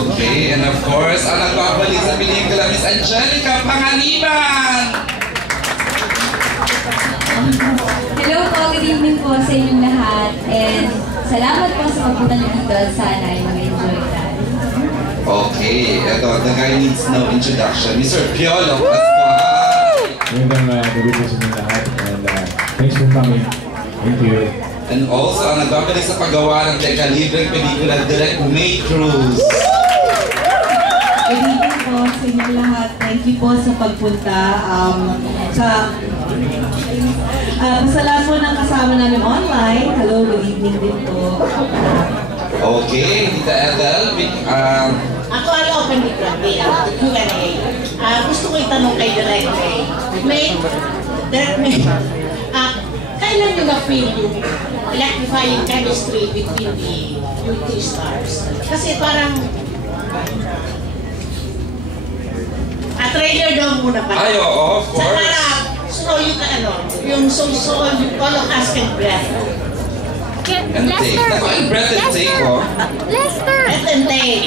Okay, and of course, ang nagbabalik sa pelikula, Miss Angelica Pangaliban! Hello po, good evening po sa inyong lahat. And salamat po sa pagpunta niyo dito. Sana ay mag-enjoy tayo. Okay, ito, the guy needs no introduction. Mr. Piolo Pascual! Magandang gabi po sa inyong lahat. And thanks for coming. Thank you. And also, ang nagbabalik sa paggawa ng Teka Libreng pelikula, Direct May Cruz. Good evening po sa inyong lahat. Thank you po sa pagpunta. Sa lahat po ng kasama namin online, hello, good evening din po. Okay, Tita Ethel, Ako ay open with Q&A. Gusto ko itanong kay Direct May. Kailan nyo na-feel yung electrifying chemistry between the two stars? Kasi parang trailer daw muna pa. Ay, oo, of course. So yung all of us can breath. And take. Ako yung breath and take, oh. Lester! Breath and take.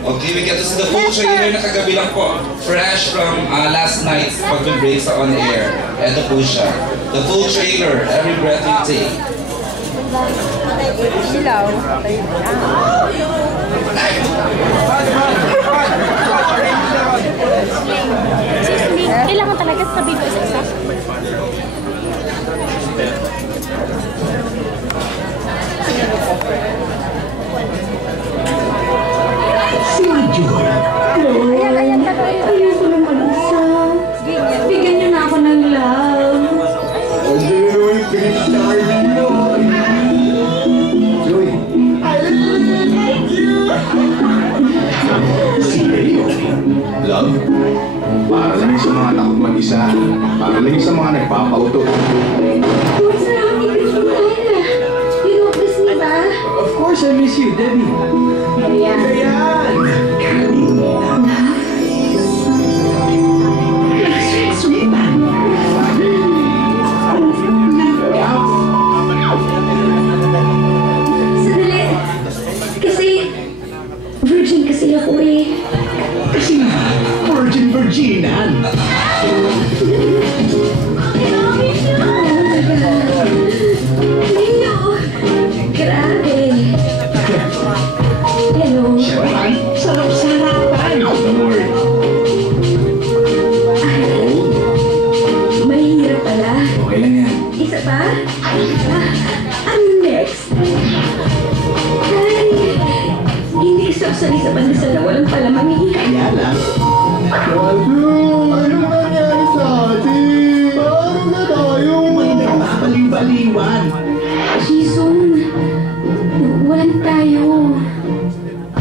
Okay, we get to see the full trailer na kagabi lang po. Fresh from last night's pag-break sa on air. Ito po siya. The full trailer, Every Breath You Take. Silaw. Kailangan talaga sabihin ko isa-isa. Ayan, ayoko ng mag-isa. Bigyan niyo na ako ng love. Love? Para lang sa mga takot mag-isa. Para lang sa mga nagpapauto. What's wrong? You don't miss me ba? Of course I miss you, Debbie. Ayan. Sandali. Kasi, virgin kasi ako eh. Kasi nga, virginan. Grabe. Hello. Sarap-sarapan. Don't worry. Mahirap pala. Okay lang yan. Isa pa? Ano next? Ay, hindi isapsan isa pa sa na walang palaman eh. Kaya lang. Anong nangyari sa atin? Paano na tayo? May nagpapaliw-baliwan. Jason, walang tayo.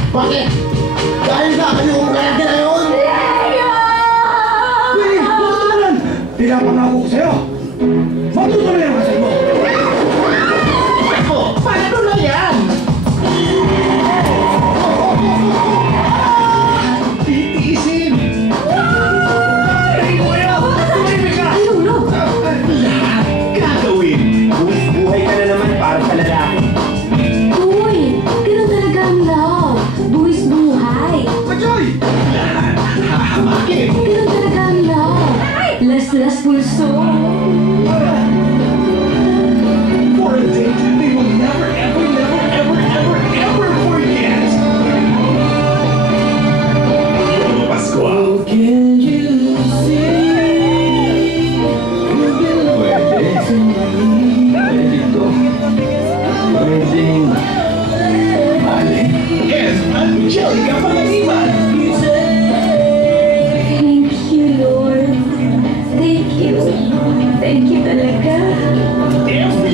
Bakit? Dahil sa akin yung kaya na yun? Leo! Wait, bakit naman? Pinapangako ko sa'yo. Matutuloy ang kasal mo. Paano na yan? Titiisin! Ay, kuya! Tumimik ka! Lahat gagawin! Buhay ka na naman para sa lalaki. Uy, ganun talaga ang love. Buwis buhay. Pajoy! Lahat hahamakin! Ganun talaga ang love. Last pulso. For a date they will never, ever, never, ever, ever, ever forget! Piolo Pascual. Can you see? Pwede. Pwede ko. Pwedeng mali. Yes, Angelica Pangaliban. Thank you, Lord. Thank you. Thank you talaga. Every